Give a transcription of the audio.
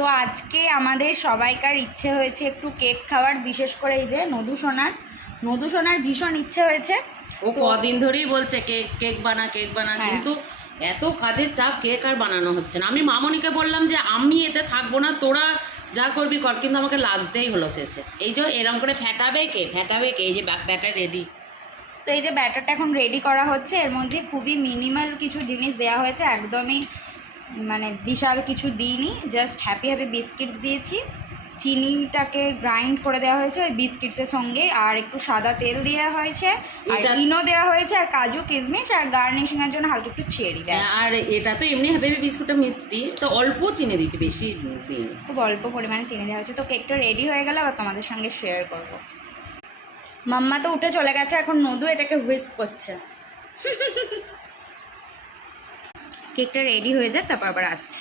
তো আজকে আমাদের সবাইকার ইচ্ছে হয়েছে একটু কেক খাওয়ার, বিশেষ করে এই যে নদু সোনার ভীষণ ইচ্ছে হয়েছে। ও কদিন ধরেই বলছে কেক কেক বানা হ্যাঁ। কিন্তু এত কাজের চাপ কেক আর বানানো হচ্ছে না। আমি মামনিকে বললাম যে আমি এতে থাকবো না, তোরা যা করবি কর, কিন্তু আমাকে লাগতেই হলো শেষে। এই যে এরকম করে ফেটাবে কে এই যে ব্যাটার রেডি। তো এই যে ব্যাটারটা এখন রেডি করা হচ্ছে, এর মধ্যে খুবই মিনিমাল কিছু জিনিস দেওয়া হয়েছে, একদমই মানে বিশাল কিছু দিইনি, জাস্ট হ্যাপি বিস্কিটস দিয়েছি, চিনিটাকে গ্রাইন্ড করে দেওয়া হয়েছে ওই বিস্কিটসের সঙ্গে, আর একটু সাদা তেল দেওয়া হয়েছে, আর ইনো দেওয়া হয়েছে, আর কাজু কিশমিশ, আর গার্নিশিংয়ের জন্য হালকা একটু চেরি দেয়। আর এটা তো এমনি হ্যাপি বিস্কুটটা মিষ্টি, তো অল্প চিনি দিচ্ছি, বেশি দিই, খুব অল্প পরিমাণে চিনি দেওয়া হয়েছে। তো কেকটা রেডি হয়ে গেলে আবার তোমাদের সঙ্গে শেয়ার করবো। মাম্মা তো উঠে চলে গেছে, এখন নদু এটাকে হুইস্ক করছে। কেকটা রেডি হয়ে যাক, তারপর আবার আসছে।